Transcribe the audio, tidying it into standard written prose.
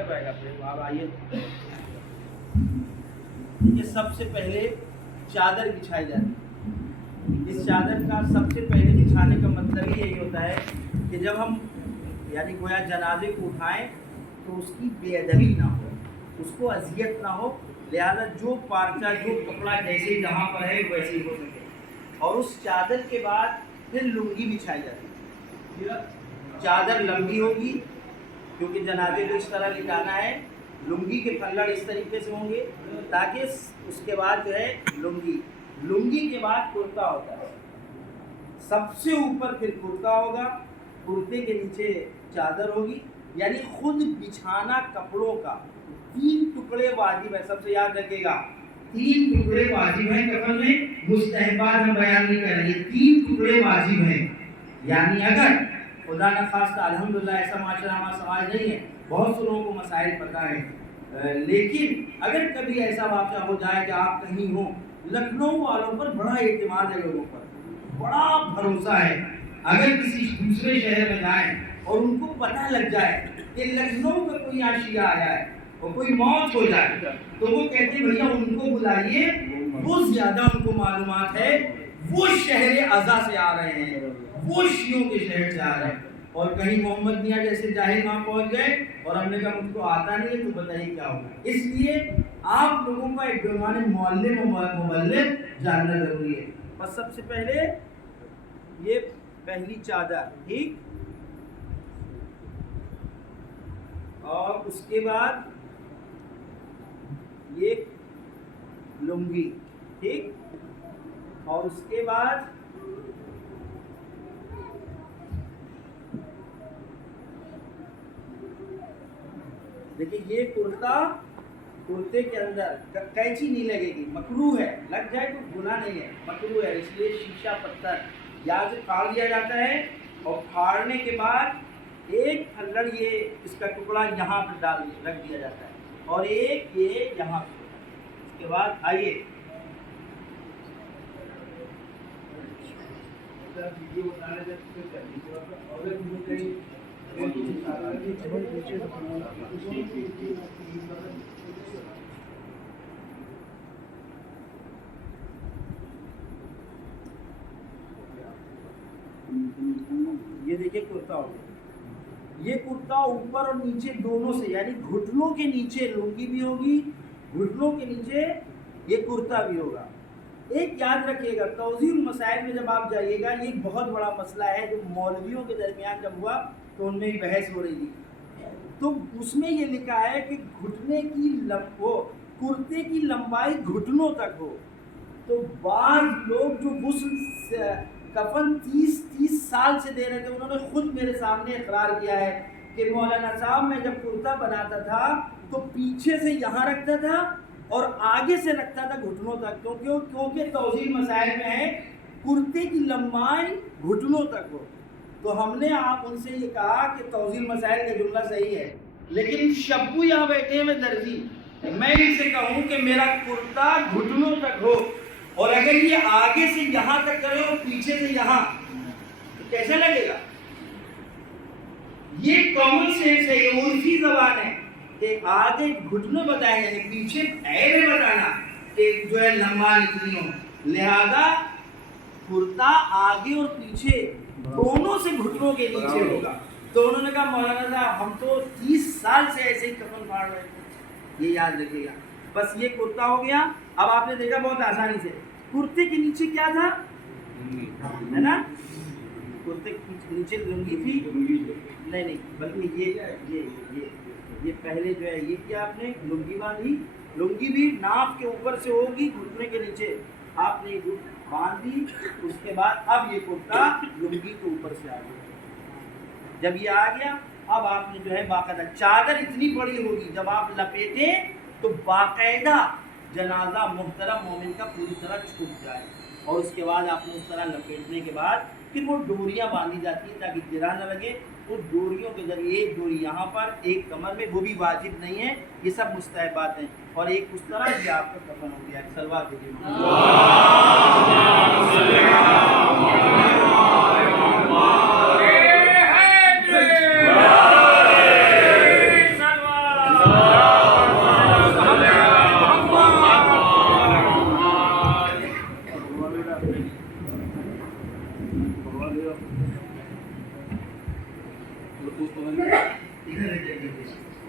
کر رہے گا پھر آپ آئیے. دیکھیے سب سے پہلے چادر بچھائی جاتی ہے. اس چادر کا سب سے پہلے بچھانے کا مطلب یہی ہوتا ہے کہ جب ہم یعنی گویا جنازے کو اٹھائیں تو اس کی بے ادبی نہ ہو, اس کو اذیت نہ ہو, لہذا جو پارچہ جو کپڑا جیسے جہاں پر ہے ویسے ہی ہو سکے. اور اس چادر کے بعد پھر لنگی بچھائی جاتی ہے. چادر لمبی ہوگی کیونکہ جنازے کو اس طرح لٹانا ہے. لنگی کے پھلڑ اس طریقے سے ہوں گے تاکہ اس کے بعد جو ہے لنگی کے بعد کرتا ہوتا ہے. سب سے اوپر پھر کرتا ہوگا, کرتے کے نیچے چادر ہوگی. یعنی خود بچھانا کپڑوں کا 3 ٹکڑے واجب ہے. سب سے یاد رکھے گا 3 ٹکڑے واجب ہیں کفن میں. مستحبات ہم بیان نہیں کر رہے, 3 ٹکڑے واجب ہیں. یعنی اگر خدا نخواستہ الحمدللہ ایسا معاشرہ ہمارا سماج نہیں ہے, بہت سے لوگوں کو مسائل پتہ ہے, لیکن اگر کبھی ایسا واقعہ ہو جائے کہ آپ کہیں ہوں, لکھنؤ والوں پر بڑا اعتماد ہے, لوگوں پر بڑا بھروسہ ہے. اگر کسی دوسرے شہر میں جائیں اور ان کو پتہ لگ جائے کہ لکھنؤ کا کوئی عشیہ آیا ہے اور کوئی موت ہو جائے تو وہ کہتے ہیں بھیا ان کو بلائیے, وہ زیادہ ان کو معلومات ہے, وہ شہر عزا سے آ رہے ہیں, وہ شیعوں کے شہر سے آ رہے ہیں. اور کہیں محمد میاں جیسے جاہل وہاں پہنچ گئے اور ہم نے کہا مجھ کو آتا نہیں ہے تو بتائیے کیا ہوگا. اس لیے آپ لوگوں کا ایک درمیان معلم و مبلغ جاننا ضروری ہے. بس سب سے پہلے یہ پہلی چادر, ٹھیک, اور اس کے بعد یہ لنگی, ٹھیک, اور اس کے بعد دیکھیے یہ کرتے کے اندر قینچی نہیں لگے گی, مکروہ ہے. لگ جائے تو گناہ نہیں ہے, مکروہ ہے. اس لیے شیشہ پتھر یہاں سے پھاڑ دیا جاتا ہے اور پھاڑنے کے بعد ایک پھلڑ یہ اس کا ٹکڑا یہاں پہ رکھ دیا جاتا ہے اور ایک یہ یہاں پہ. اس کے بعد آئیے یہ دیکھیے کرتا ہوگا. یہ کرتا اوپر اور نیچے دونوں سے یعنی گھٹنوں کے نیچے لنگی بھی ہوگی, گھٹنوں کے نیچے یہ کرتا بھی ہوگا. ایک یاد رکھیے گا, توضیح المسائل میں جب آپ جائیے گا, یہ بہت بڑا مسئلہ ہے جو مولویوں کے درمیان جب ہوا تو ان میں بحث ہو رہی تھی. تو اس میں یہ لکھا ہے کہ گھٹنے کی کرتے کی لمبائی گھٹنوں تک ہو. تو بعض لوگ جو غسل کفن 30 سال سے دے رہے تھے, انہوں نے خود میرے سامنے اقرار کیا ہے کہ مولانا صاحب میں جب کرتا بناتا تھا تو پیچھے سے یہاں رکھتا تھا اور آگے سے رکھتا تھا گھٹنوں تک. کیونکہ توضیح مسائل میں ہے کرتے کی لمبائی گھٹنوں تک ہو. تو ہم نے آپ ان سے یہ کہا کہ توضیح مسائل کا جملہ صحیح ہے, لیکن شبو یہاں بیٹھے میں درزی, میں ان سے کہوں کہ میرا کرتا گھٹنوں تک ہو اور اگر یہ آگے سے یہاں تک کرے اور پیچھے سے یہاں, تو کیسا لگے گا؟ یہ کامن سینس ہے, یہ عرفی زبان ہے کہ آگے گھٹنوں بتائیں یعنی پیچھے پیر بتانا کہ جو ہے لمبا نکلی ہو. لہذا کرتا آگے اور پیچھے دونوں سے گھٹنوں کے نیچے ہوگا. تو انہوں نے کہا مولانا صاحب ہم تو 30 سال سے ایسے ہی کفن پھاڑ رہے تھے. یہ یاد رکھیے گا. بس یہ کرتا ہو گیا. اب آپ نے دیکھا بہت آسانی سے کرتے کے نیچے کیا تھا, ہے نا, کرتے کے نیچے لنگی تھی, نہیں بلکہ یہ پہلے جو ہے یہ کیا آپ نے لنگی باندھی. لنگی بھی ناف کے اوپر سے ہوگی, گھٹنے کے نیچے آپ نے باندھی. اس کے بعد اب یہ کرتا لنگی کے اوپر سے آ گیا. جب یہ آ گیا اب آپ نے جو ہے باقاعدہ چادر اتنی بڑی ہوگی جب آپ لپیٹیں تو باقاعدہ جنازہ محترم مومن کا پوری طرح چھپ جائے. اور اس کے بعد آپ نے اس طرح لپیٹنے کے بعد پھر وہ ڈوریاں باندھی جاتی ہیں تاکہ گرا نہ لگے. اس ڈوریوں کے ذریعے ایک ڈوری یہاں پر ایک کمر میں, وہ بھی واجب نہیں ہے, یہ سب مستحبات ہیں. اور ایک اس طرح یہ آپ کا کفن ہو گیا. صلوات دیجیے. ادھر ہے جگہ پہ